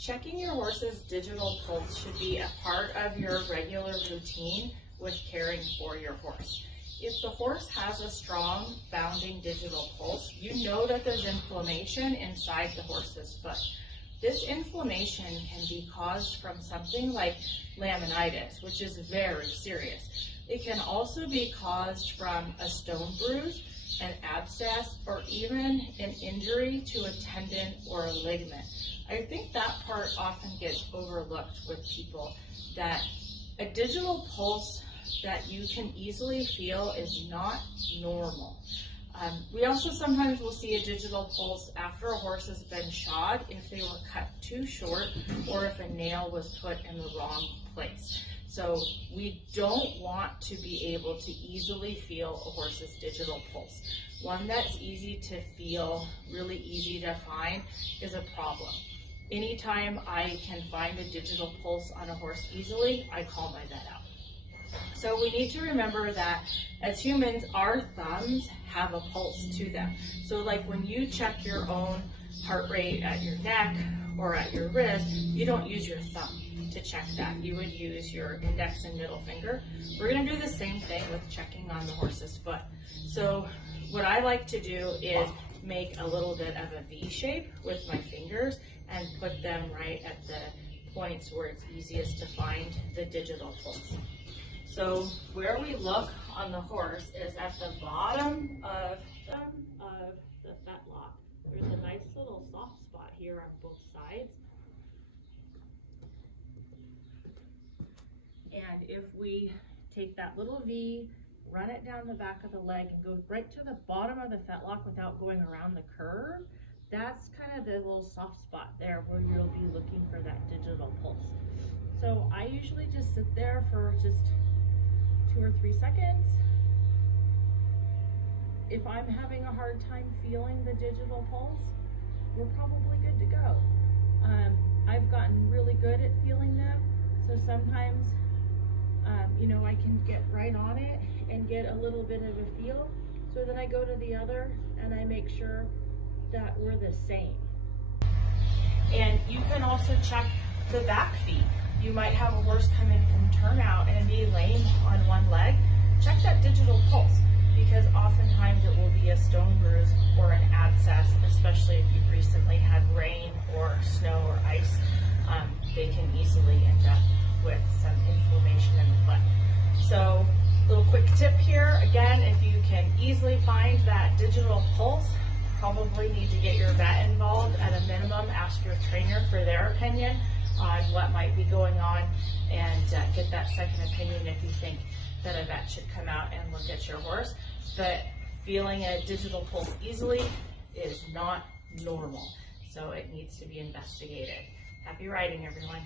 Checking your horse's digital pulse should be a part of your regular routine with caring for your horse. If the horse has a strong bounding digital pulse, you know that there's inflammation inside the horse's foot. This inflammation can be caused from something like laminitis, which is very serious. It can also be caused from a stone bruise, an abscess, or even an injury to a tendon or a ligament. I think that part often gets overlooked with people, that a digital pulse that you can easily feel is not normal. We also sometimes will see a digital pulse after a horse has been shod if they were cut too short or if a nail was put in the wrong place. So we don't want to be able to easily feel a horse's digital pulse. One that's easy to feel, really easy to find, is a problem. Anytime I can find a digital pulse on a horse easily, I call my vet out. So we need to remember that as humans, our thumbs have a pulse to them. So like when you check your own heart rate at your neck or at your wrist, you don't use your thumb to check that. You would use your index and middle finger. We're gonna do the same thing with checking on the horse's foot. So what I like to do is make a little bit of a V shape with my fingers and put them right at the points where it's easiest to find the digital pulse. So where we look on the horse is at the bottom of the fetlock. There's a nice little soft spot here on both sides. And if we take that little V, run it down the back of the leg and go right to the bottom of the fetlock without going around the curve, that's kind of the little soft spot there where you'll be looking for that digital pulse. So I usually just sit there for just 2 or 3 seconds. If I'm having a hard time feeling the digital pulse, we're probably good to go. I've gotten really good at feeling them, so sometimes I can get right on it and get a little bit of a feel. So then I go to the other and I make sure that we're the same. And you can also check the back feet. You might have a horse come in from turnout and be lame on one leg. Check that digital pulse, because oftentimes it will be a stone bruise or an abscess, especially if you've recently had rain or snow or ice. They can easily end up with some inflammation in the foot. So, little quick tip here, again, if you can easily find that digital pulse, probably need to get your vet involved at a minimum. Ask your trainer for their opinion on what might be going on, and get that second opinion if you think that a vet should come out and look at your horse. But feeling a digital pulse easily is not normal, so it needs to be investigated. Happy riding, everyone.